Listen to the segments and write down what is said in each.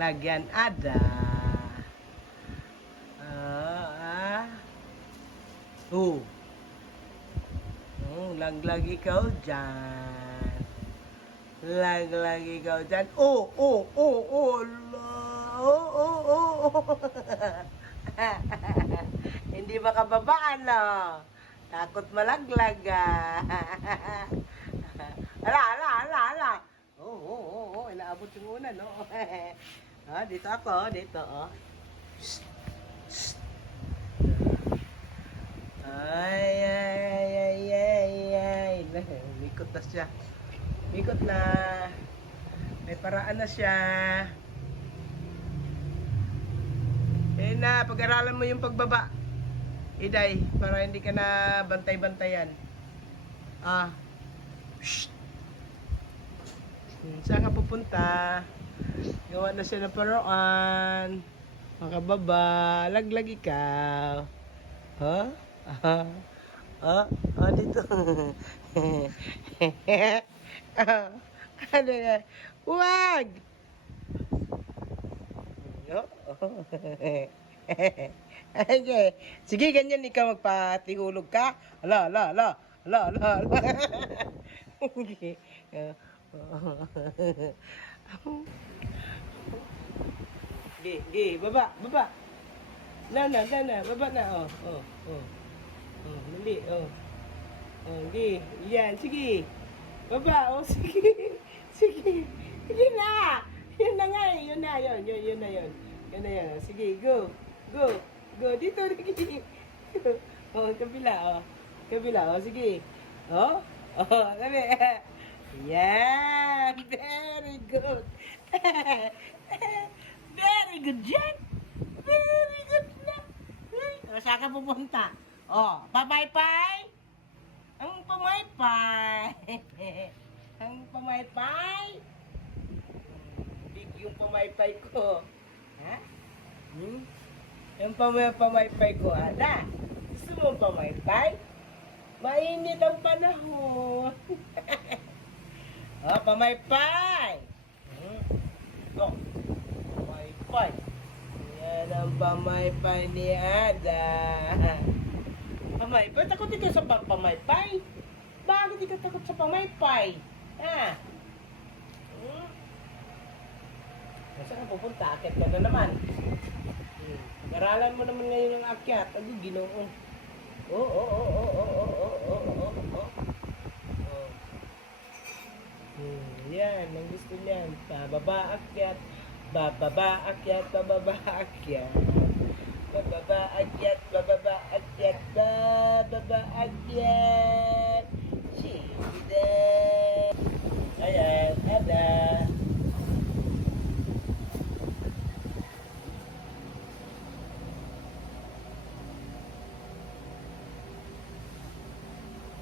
Laglag yan, ada. Ah, ah. Oh. Oh, laglag ikaw dyan. Laglag ikaw dyan. Oh, oh, oh, oh. Oh, oh, oh, oh. Hindi makababa, ano? Takot malaglag, ah. ala, ala, ala, ala. Oh, oo, oh, oh, inaabot yung una, no? ah, dito ako, dito, oh. Shh, shh. Ay, ay, ay, ay, ay, ay. Mikot na siya. Mikot na. May paraan na siya. Eh na, pag-aralan mo yung pagbaba. Iday, para hindi ka na bantay-bantayan. Ah. Shh. Saan ka pupunta? Gawa na siya ng paroan. Makababa. Laglag ikaw. Ha? Ah, ah, ah, dito. ano! Oh, oh. Okay. Sige, ganyan ikaw magpatihulog ka. Ala, ala, ala. Ala, ala, ala. Okay. Gi, gi, baba, baba. Na, na, na, na, baba na, oh, oh, oh. Oh, dali, oh. Oh, gi, yan, sige. Baba, oh, sige. Sige. Sige na. Yun na nga eh, yun na, yun, yun, yun na yun. Yun na yun, oh. sige, go. Go, go, dito, gi. Oh, kabila, oh. Kabila, oh, sige. Oh, oh, sabi. Yan, very good. Good, Jen. Very good na. O, saan ka pupunta? Oh, pamaypay? Ang pamaypay. Ang pamaypay? Big yung pamaypay ko. Ha? Hmm? Yung pamay pamaypay ko, ada. Gusto mo pamaypay? Mainit ang panahon. ah, pamaypay. Hmm. Oh, pamaypay. Yan ang pamaypay ni Ada. Pamaypay? Takot ikaw sa pamaypay? Bakit ikaw takot sa pamaypay? Ha? Hmm? Saan ka pupunta? Akit ka na naman. Hmm. Naralan mo naman ngayon ang akyat. Ano ginoon? Oo, oh, oo, oh, oo, oh, oo, oh, oo, oh, oo, oh, oo, oh, oo. Oh. Oh. Hmm, yan, ang gusto niyan. Pababa, akyat bababa akyat, bababa akyat. Bababa akyat, bababa akyat, bababa akyat. Sida. Ayan, ada.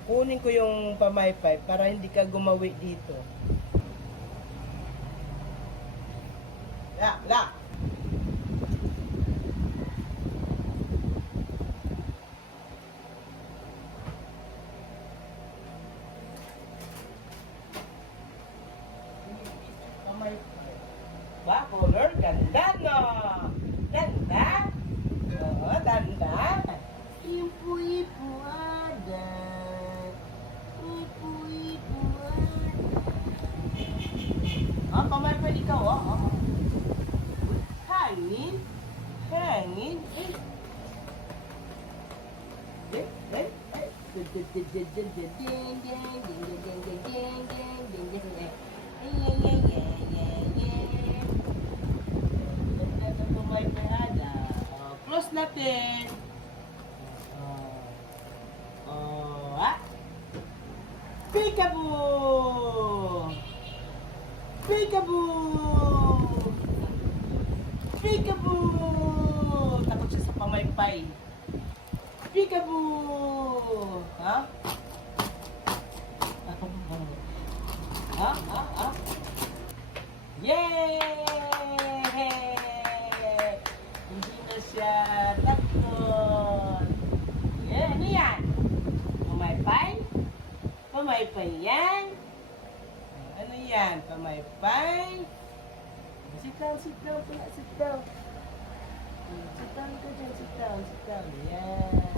Kunin ko yung pamaypay para hindi ka gumawi dito. Olha, olha. Close natin. Oh. Oh, ah. Peekaboo! Peekaboo! Peekaboo! Takot siya sa pamaypay. Peekaboo! Ha? Ha? Ha? Ha? Yay! Hindi na siya takot. Yeah, ano yan? Pamaypay? Pamaypay yan? Ano yan? Pamaypay? Sit down, sit down, sit down. Sit down ka dyan, sit down. Yan. Yeah.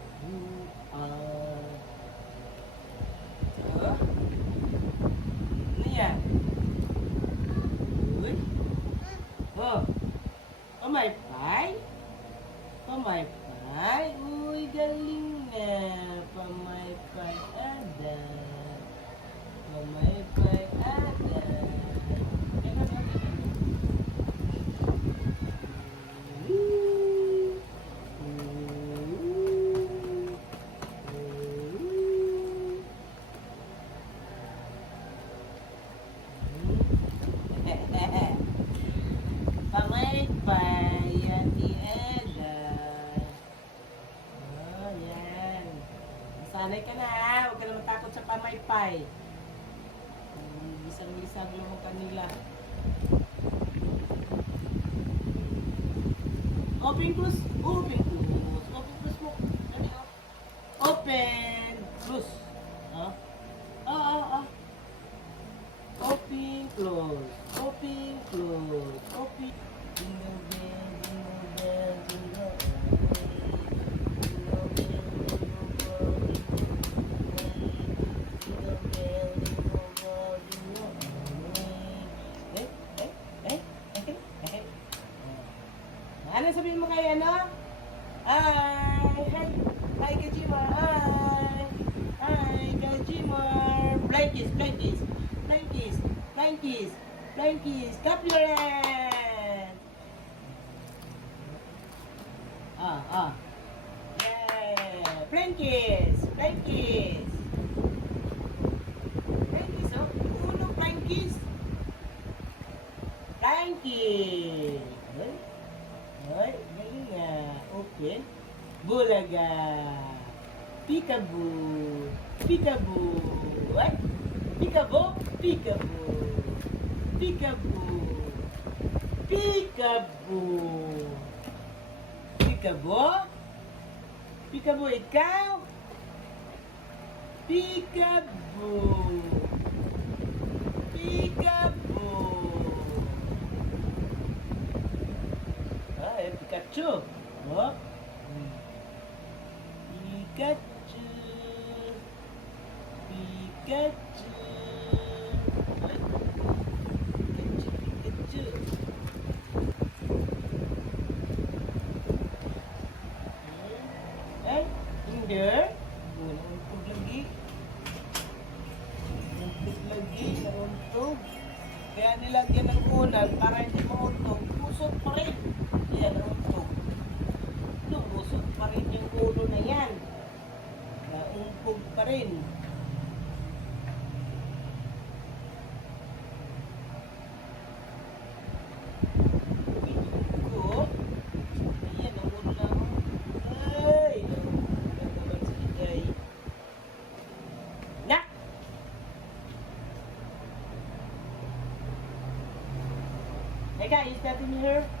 Open close. Open close. Open close. Open. Flying kiss. Flying kiss. Compliment. Ah, ah. Yeah. Flying kiss. Flying kiss. Flying kiss, oh. Uno, flying kiss. Flying kiss. Hoy. Hoy. Ngayon nga. Okay. Bulaga. Peekaboo. Peekaboo. What? Peekaboo. Peekaboo. Peekaboo. Peekaboo. Peekaboo. Peekaboo e cal Peekaboo. Peekaboo. Ah, é Pikachu. Ó. Hum. Pikachu. Pikachu. pa rin. Hey guys, that in here?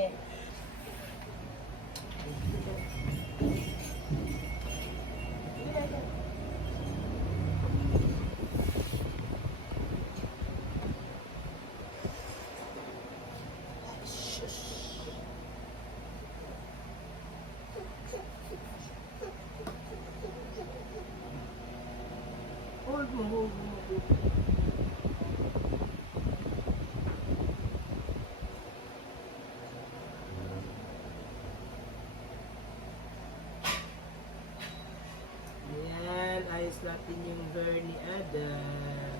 natin yung hair ni Adam.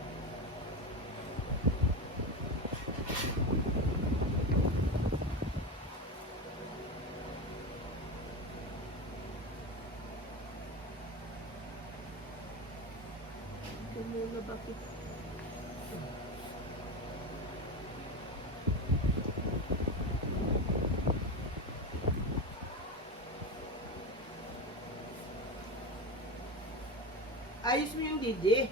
Ito muna bakit? Ayos mo yung didi.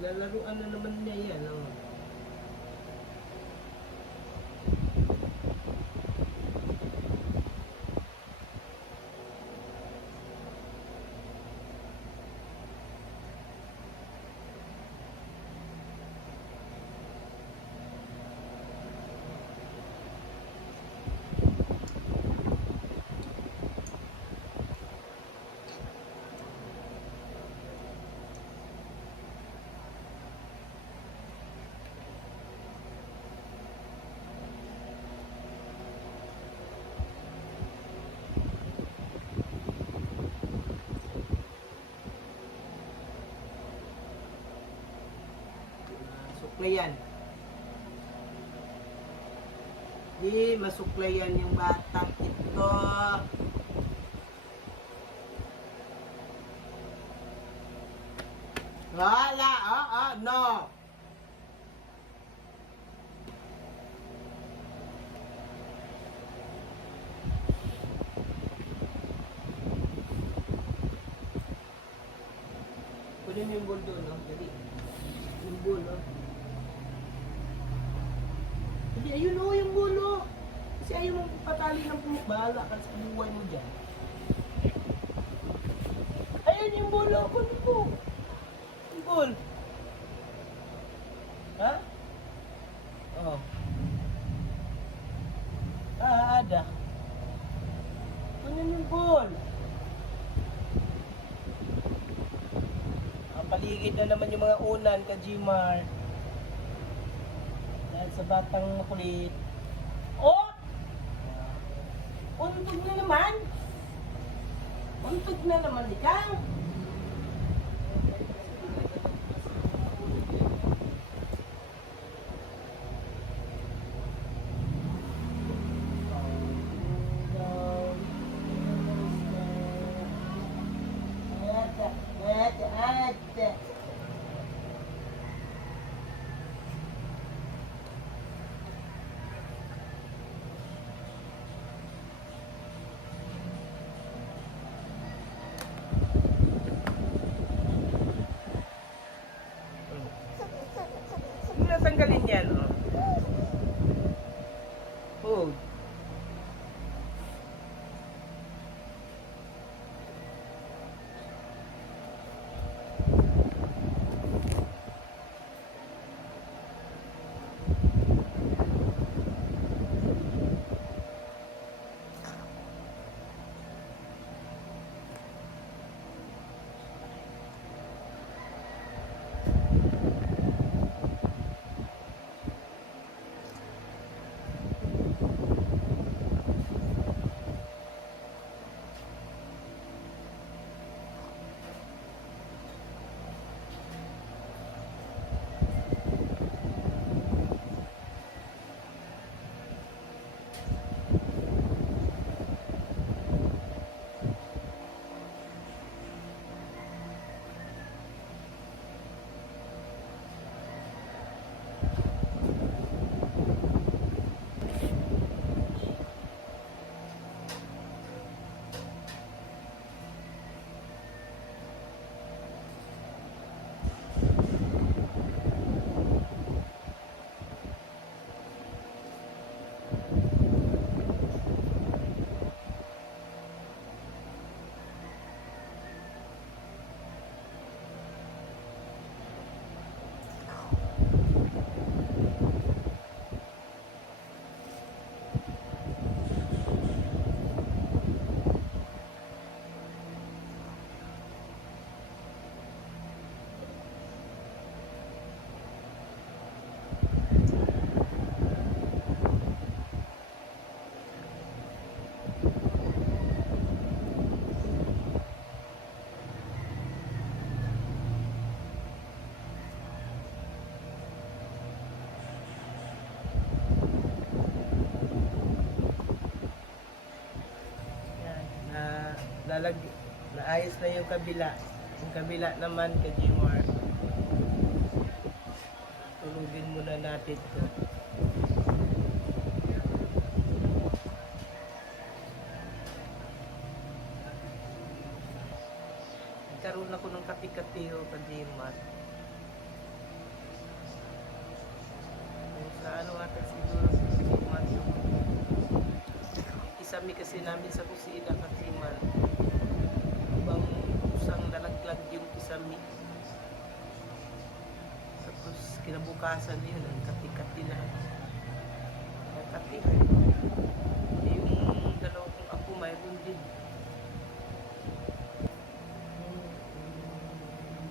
Naglalaruan na naman niya yan. Oh. Suklayan. Di masuklayan yung batang ito. Wala, ah, ah, no. Kunin yung doon, no? Dali. Yung bowl, no? Hindi, ayun o, yung bowl, no? Kasi ayaw mong patali ng pumuk. Bahala ka sa buhay mo dyan. Ayun yung bowl, no? Kunin mo. Yung bowl. Ha? Oh. Ah, ada. Kunin yung bowl. Ang paligid na naman yung mga unan ka Gmar. Batang makulit. Oh! Untog na naman! Untog na naman ikaw! Ayos na yung kabila. Yung kabila naman kay Jimar. Tulugin muna natin to. Nagkaroon ako ng kati-katiho kay Jimar. Sa ano ata siguro sa Jimar isami kasi namin sa kusina kasi isami tapos kinabukasan yun ang kati-kati na. Ang kati yung dalawang kong ako mayroon din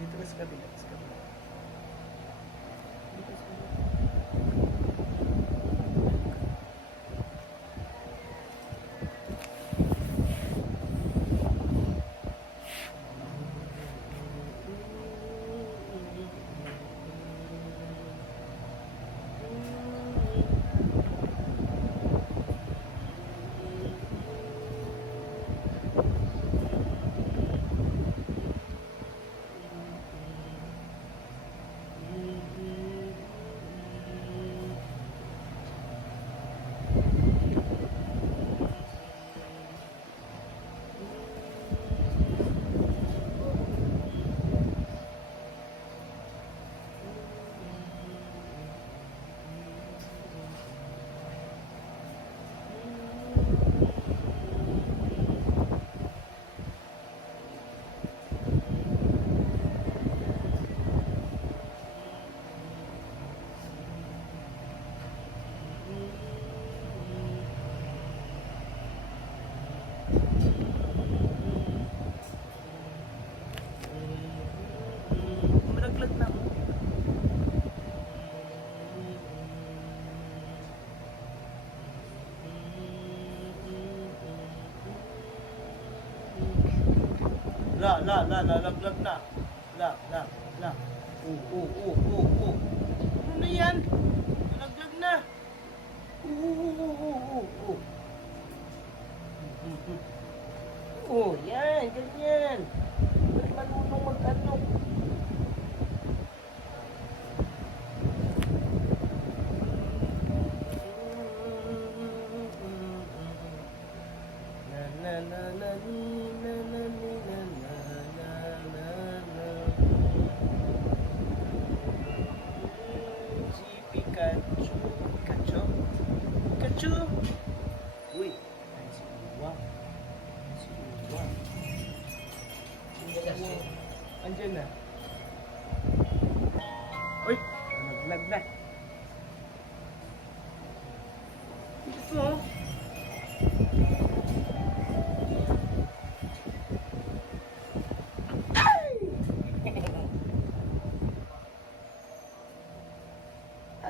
dito ka sa kabila sa kabila dito sa kabila Malaglag na ako. La, la, la, la, laglag na. La, la, la. Oh, oh, oh, oh, oh. Ano na yan? Malaglag na. Oh, oh, oh, oh, oh, oh. Oh, yan, ganyan.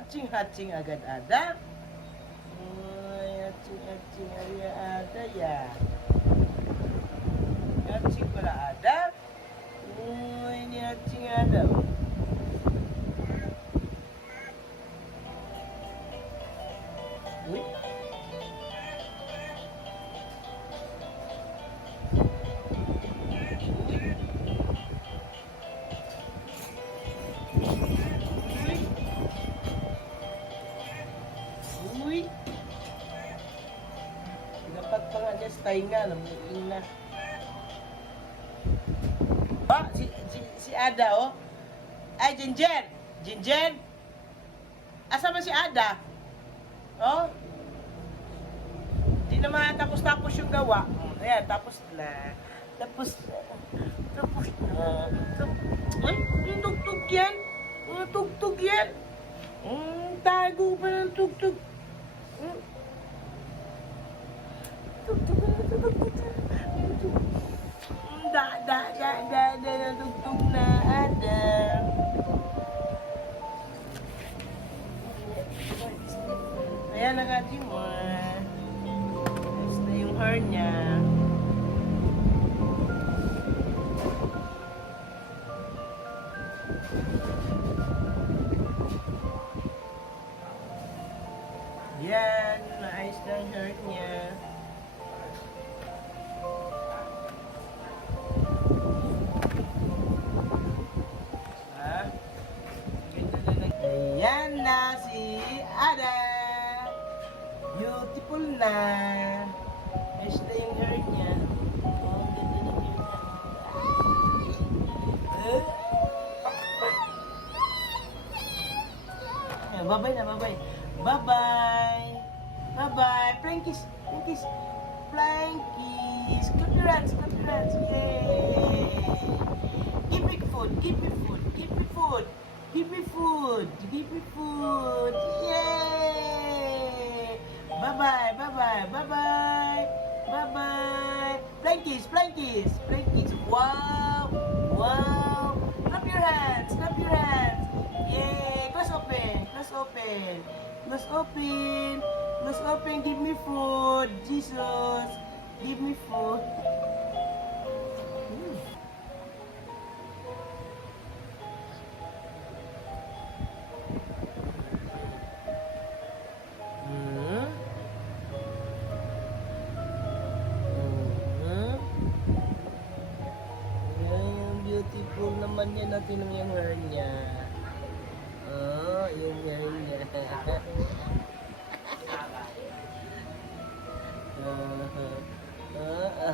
hacing-hacing agak ada. Hmm, hacing-hacing agak ada ya. Hacing pula ada. Hmm, ini hacing ada. Di naman tapos-tapos yung gawa. Ayan, tapos na. Tapos na. Tapos na. Ay, yung tugtog yan. Yung tugtog yan. Mm, tago pa ng tugtog. Mm. Tugtog na, tugtog na. Tugtog. Mm, Da, da, da, da, da, da, tugtog na ada. Ayan na Jimon. Ayos motor niya. Yan, maayos na shirt niya. Ayan na si Ada. Beautiful na. Bye-bye na, bye-bye. Bye-bye. Bye-bye. Your hands. Clap your hands. Yay. Give me food. Give me food. Give me food. Give me food. Give me food. Yay. Bye-bye. Bye-bye. Bye-bye. Bye-bye. Kiss. Flying kiss. Wow. Wow. Clap your hands. Clap your hands. Yay. Open. Close open. Close open. Close open. Give me food. Jesus. Give me food. Beautiful naman yan. Natin yung hair niya. Oh, yung hair niya. Ah,